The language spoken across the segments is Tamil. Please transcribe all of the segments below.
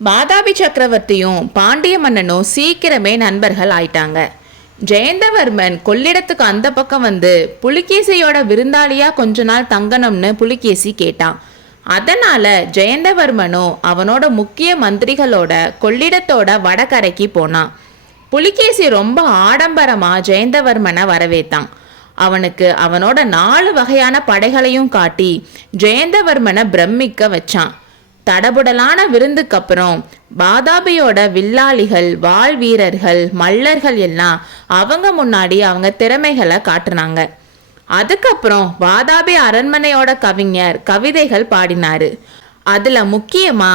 வாதாபி சக்கரவர்த்தியும் பாண்டிய மன்னனும் சீக்கிரமே நண்பர்கள் ஆயிட்டாங்க. ஜெயந்தவர்மன் கொள்ளிடத்துக்கு அந்த பக்கம் வந்து புலிகேசியோட விருந்தாளியா கொஞ்ச நாள் தங்கணும்னு புலிகேசி கேட்டான். அதனால ஜெயந்தவர்மனும் அவனோட முக்கிய மந்திரிகளோட கொள்ளிடத்தோட வடகரைக்கு போனான். புலிகேசி ரொம்ப ஆடம்பரமா ஜெயந்தவர்மனை வரவேத்தான். அவனுக்கு அவனோட 4 வகையான படைகளையும் காட்டி ஜெயந்தவர்மனை பிரமிக்க வச்சான். தடபுடலான விருந்துக்கு அப்புறம் வாதாபியோட வில்லாளிகள், வாள் வீரர்கள், மல்லர்கள் எல்லாம் அவங்க முன்னாடி அவங்க திறமைகளை காட்டுனாங்க. அதுக்கப்புறம் வாதாபி அரண்மனையோட கவிஞர் கவிதைகள் பாடினாரு. அதுல முக்கியமா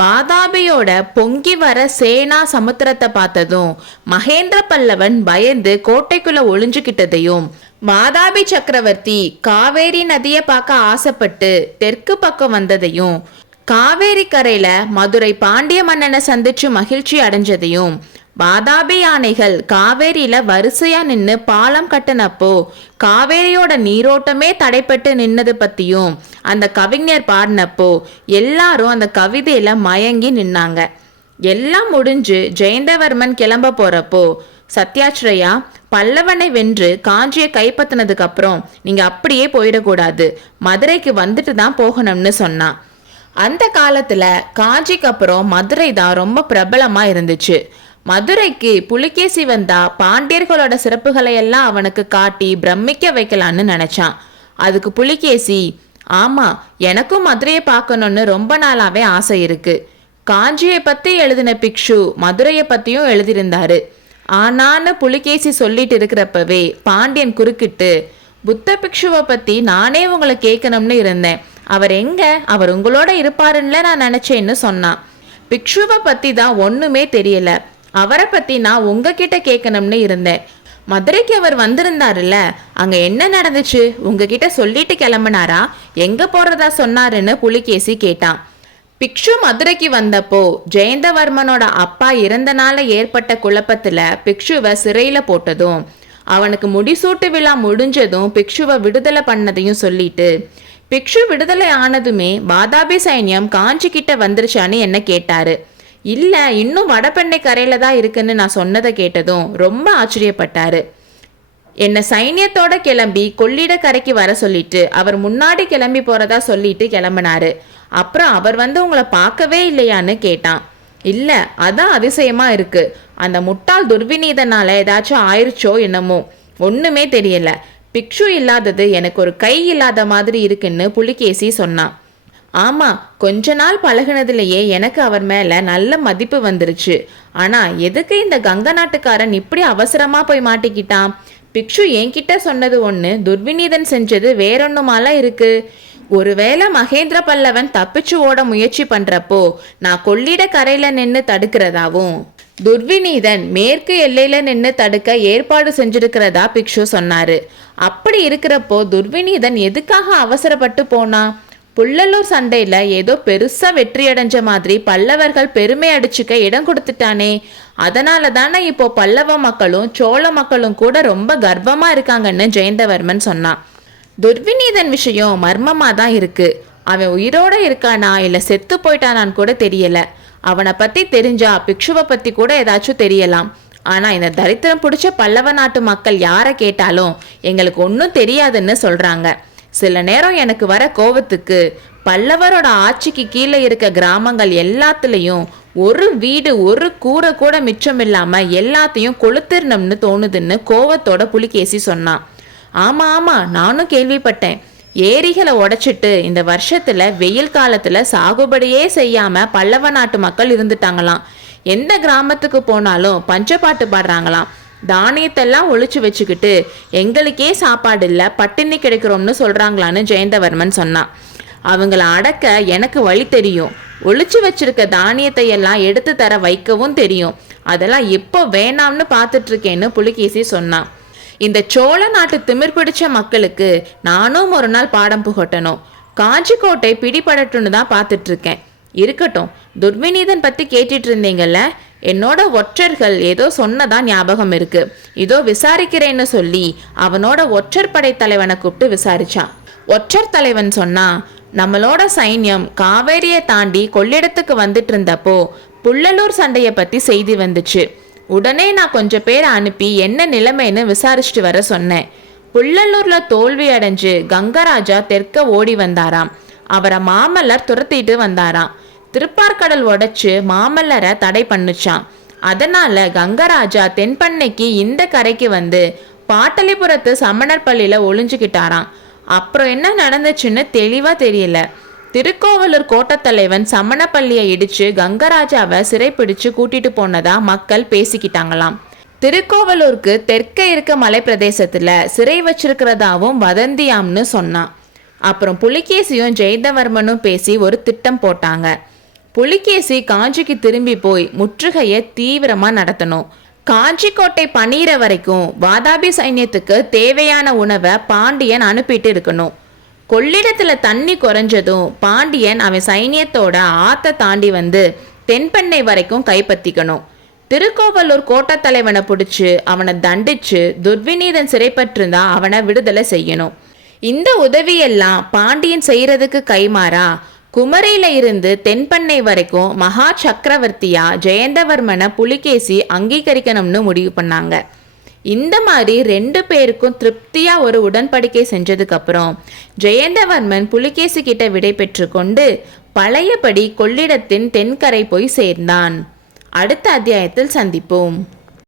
வாதாபியோட பொங்கி வர சேனா சமுத்திரத்தை பார்த்ததும் மகேந்திர பல்லவன் பயந்து கோட்டைக்குள்ள ஒளிஞ்சுக்கிட்டதையும், வாதாபி சக்கரவர்த்தி காவேரி நதியை பார்க்க ஆசைப்பட்டு தெற்கு பக்கம் வந்ததையும், காவேரி கரையில மதுரை பாண்டிய மன்னனை சந்திச்சு மகிழ்ச்சி அடைஞ்சதையும், வாதாபி யானைகள் காவேரியில வரிசையா நின்று பாலம் கட்டினப்போ காவேரியோட நீரோட்டமே தடைப்பட்டு நின்னது பத்தியும் அந்த கவிஞர் பாடினப்போ எல்லாரும் அந்த கவிதையில மயங்கி நின்னாங்க. எல்லாம் முடிஞ்சு ஜெயந்தவர்மன் கிளம்ப போறப்போ சத்யாஸ்ரயா, பல்லவனை வென்று காஞ்சியை கைப்பற்றினதுக்கு அப்புறம் நீங்க அப்படியே போயிடக்கூடாது, மதுரைக்கு வந்துட்டு தான் போகணும்னு சொன்னான். அந்த காலத்துல காஞ்சிக்கு அப்புறம் மதுரை தான் ரொம்ப பிரபலமா இருந்துச்சு. மதுரைக்கு புலிகேசி வந்தா பாண்டியர்களோட சிறப்புகளை எல்லாம் அவனுக்கு காட்டி பிரமிக்க வைக்கலான்னு நினைச்சான். அதுக்கு புலிகேசி, ஆமா, எனக்கும் மதுரையை பார்க்கணும்னு ரொம்ப நாளாவே ஆசை இருக்கு. காஞ்சியை பத்தி எழுதின பிக்ஷு மதுரையை பத்தியும் எழுதியிருந்தாரு. ஆனான்னு புலிகேசி சொல்லிட்டு இருக்கிறப்பவே பாண்டியன் குறுக்கிட்டு, புத்த பிக்ஷுவை பத்தி நானே உங்களை கேட்கணும்னு இருந்தேன், அவர் எங்க, அவர் உங்களோட இருப்பாருன்னு நான் நினைச்சேன்னு சொன்னான். பிக்ஷுவை பத்தி தான் ஒண்ணுமே தெரியல, அவரை பத்தி நான் உங்ககிட்ட கேட்கணும்னு இருந்தேன். மதுரைக்கு அவர் வந்திருந்தாருல்ல, அங்க என்ன நடந்துச்சு, உங்ககிட்ட சொல்லிட்டு கிளம்பினாரா, எங்க போறதா சொன்னாருன்னு புலிகேசி கேட்டான். பிக்ஷு மதுரைக்கு வந்தப்போ ஜெயந்தவர்மனோட அப்பா இறந்தனால ஏற்பட்ட குழப்பத்துல பிக்ஷுவை சிறையில போட்டதும், அவனுக்கு முடிசூட்டு விழா முடிஞ்சதும் பிக்ஷுவை விடுதலை பண்ணதையும் சொல்லிட்டு, பிக்ஷு விடுதலை ஆனதுமே வாதாபி சைன்யம் காஞ்சி கிட்ட வந்துருச்சான்னு என்ன கேட்டாரு. இல்ல, இன்னும் வடபெண்ணை கரையில தான் இருக்குன்னு நான் சொன்னதை கேட்டதும் ரொம்ப ஆச்சரியப்பட்டாரு. என்ன சைன்யத்தோட கிளம்பி கொள்ளிட கரைக்கு வர சொல்லிட்டு அவர் முன்னாடி கிளம்பி போறதா சொல்லிட்டு கிளம்பினாரு. அப்புறம் அவர் வந்து உங்களை பார்க்கவே இல்லையான்னு கேட்டான். இல்ல, அதான் அதிசயமா இருக்கு, அந்த முட்டாள் துர்விநீதனால ஏதாச்சும் ஆயிருச்சோ என்னமோ, ஒண்ணுமே தெரியல, பிக்ஷு இல்லாதது எனக்கு ஒரு கை இல்லாத மாதிரி இருக்குன்னு புலிகேசி சொன்னான். ஆமா, கொஞ்ச நாள் பழகினதுலேயே எனக்கு அவர் மேல நல்ல மதிப்பு வந்துருச்சு. ஆனா எதுக்கு இந்த கங்க நாட்டுக்காரன் இப்படி அவசரமா போய் மாட்டிக்கிட்டான்? பிக்ஷு என்கிட்ட சொன்னது ஒண்ணு, துர்விநீதன் செஞ்சது வேறொன்னுமாலாம் இருக்கு. ஒருவேளை மகேந்திர பல்லவன் தப்பிச்சு ஓட முயற்சி பண்றப்போ நான் கொள்ளிட கரையில நின்று தடுக்கிறதாவும், துர்விநீதன் மேற்கு எல்லையில நின்று தடுக்க ஏற்பாடு செஞ்சிருக்கிறதா பிக்ஷு சொன்னாரு. அப்படி இருக்கிறப்போ துர்விநீதன் எதுக்காக அவசரப்பட்டு போனா? புள்ளலூர் சண்டையில ஏதோ பெருசா வெற்றி அடைஞ்ச மாதிரி பல்லவர்கள் பெருமை அடிச்சுக்க இடம் கொடுத்துட்டானே, அதனால தானே இப்போ பல்லவ மக்களும் சோழ மக்களும் கூட ரொம்ப கர்வமா இருக்காங்கன்னு ஜெயந்தவர்மன் சொன்னான். துர்விநீதன் விஷயம் மர்மமா தான் இருக்கு. அவன் உயிரோட இருக்கானா இல்ல செத்து போயிட்டானான்னு கூட தெரியல. அவனை பத்தி தெரிஞ்சா பிக்ஷுவை பத்தி கூட ஏதாச்சும் தெரியலாம். ஆனா இந்த தரித்திரம் பிடிச்ச பல்லவ நாட்டு மக்கள் யாரை கேட்டாலும் எங்களுக்கு ஒன்றும் தெரியாதுன்னு சொல்றாங்க. சில நேரம் எனக்கு வர கோவத்துக்கு பல்லவரோட ஆட்சிக்கு கீழே இருக்க கிராமங்கள் எல்லாத்துலேயும் ஒரு வீடு ஒரு கூரை கூட மிச்சம் இல்லாம எல்லாத்தையும் கொளுத்திரணும்னு தோணுதுன்னு கோவத்தோட புலிகேசி சொன்னான். ஆமா ஆமா, நானும் கேள்விப்பட்டேன். ஏரிகளை உடைச்சிட்டு இந்த வருஷத்துல வெயில் காலத்துல சாகுபடியே செய்யாம பல்லவ நாட்டு மக்கள் இருந்துட்டாங்களாம். எந்த கிராமத்துக்கு போனாலும் பஞ்சப்பாட்டு பாடுறாங்களாம். தானியத்தெல்லாம் ஒழிச்சு வச்சுக்கிட்டு எங்களுக்கே சாப்பாடு இல்லை, பட்டினி கிடைக்கிறோம்னு சொல்றாங்களான்னு ஜெயந்தவர்மன் சொன்னான். அவங்கள அடக்க எனக்கு வழி தெரியும். ஒழிச்சு வச்சிருக்க தானியத்தை எல்லாம் எடுத்து தர வைக்கவும் தெரியும். அதெல்லாம் எப்போ வேணாம்னு பார்த்துட்டு இருக்கேன்னு புலிகேசி சொன்னான். இந்த சோழ நாட்டு திமிர் பிடிச்ச மக்களுக்கு நானும் ஒரு நாள் பாடம் புகட்டணும். காஞ்சி கோட்டை பிடிபடட்டுன்னு தான் பார்த்துட்டு இருக்கேன். இருக்கட்டும், துர்விநீதன் பத்தி கேட்டுட்டு இருந்தீங்கல்ல, என்னோட ஒற்றர்கள் ஏதோ சொன்னதா ஞாபகம் இருக்கு. இதோ விசாரிக்கிறேன்னு சொல்லி அவனோட ஒற்றர் படை தலைவனை கூப்பிட்டு விசாரிச்சான். ஒற்றர் தலைவன் சொன்னா, நம்மளோட சைன்யம் காவேரியை தாண்டி கொள்ளிடத்துக்கு வந்துட்டு இருந்தப்போ புள்ளலூர் சண்டையை பற்றி செய்தி வந்துச்சு. உடனே நான் கொஞ்சம் பேரை அனுப்பி என்ன நிலைமைன்னு விசாரிச்சுட்டு வர சொன்னேன். புள்ளலூர்ல தோல்வி அடைஞ்சு கங்கராஜா தெற்க ஓடி வந்தாராம். அவரை மாமல்லர் துரத்திட்டு வந்தாராம். திருப்பார்கடல் உடைச்சு மாமல்லரை தடை பண்ணுச்சான். அதனால கங்கராஜா தென்பண்ணைக்கு இந்த கரைக்கு வந்து பாட்டலிபுரத்து சமணர் பள்ளியில ஒளிஞ்சுக்கிட்டாராம். அப்புறம் என்ன நடந்துச்சுன்னு தெளிவா தெரியல. திருக்கோவலூர் கோட்டத்தலைவன் சமணப்பள்ளியை இடிச்சு கங்கராஜாவை சிறைப்பிடிச்சு கூட்டிட்டு போனதா மக்கள் பேசிக்கிட்டாங்களாம். திருக்கோவலூருக்கு தெற்க இருக்க மலை பிரதேசத்துல சிறை வச்சிருக்கிறதாவும் வதந்தியாம்னு சொன்னான். அப்புறம் புலிகேசியும் ஜெயந்தவர்மனும் பேசி ஒரு திட்டம் போட்டாங்க. புலிகேசி காஞ்சிக்கு திரும்பி போய் முற்றுகையை தீவிரமா நடத்தணும். காஞ்சிக்கோட்டை பணியிற வரைக்கும் வாதாபி சைன்யத்துக்கு தேவையான உணவை பாண்டியன் அனுப்பிட்டு இருக்கணும். கொள்ளிடத்துல தண்ணி குறைஞ்சதும் பாண்டியன் அவன் சைன்யத்தோட ஆத்த தாண்டி வந்து தென்பெண்ணை வரைக்கும் கைப்பற்றிக்கணும். திருக்கோவலூர் கோட்டத்தலைவனை பிடிச்சு அவனை தண்டிச்சு துர்விநீதன் சிறைப்பட்டிருந்தா அவனை விடுதலை செய்யணும். இந்த உதவியெல்லாம் பாண்டியன் செய்யறதுக்கு கைமாறா குமரியில இருந்து தென்பெண்ணை வரைக்கும் மகா சக்கரவர்த்தியா ஜெயந்தவர்மனை புலிகேசி அங்கீகரிக்கணும்னு முடிவு பண்ணாங்க. இந்த மாதிரி 2 பேருக்கும் திருப்தியா ஒரு உடன்படிக்கை செஞ்சதுக்கு அப்புறம் ஜெயந்தவர்மன் புலிகேசி கிட்ட விடை பெற்று கொண்டு பழையபடி கொள்ளிடத்தின் தென்கரை போய் சேர்ந்தான். அடுத்த அத்தியாயத்தில் சந்திப்போம்.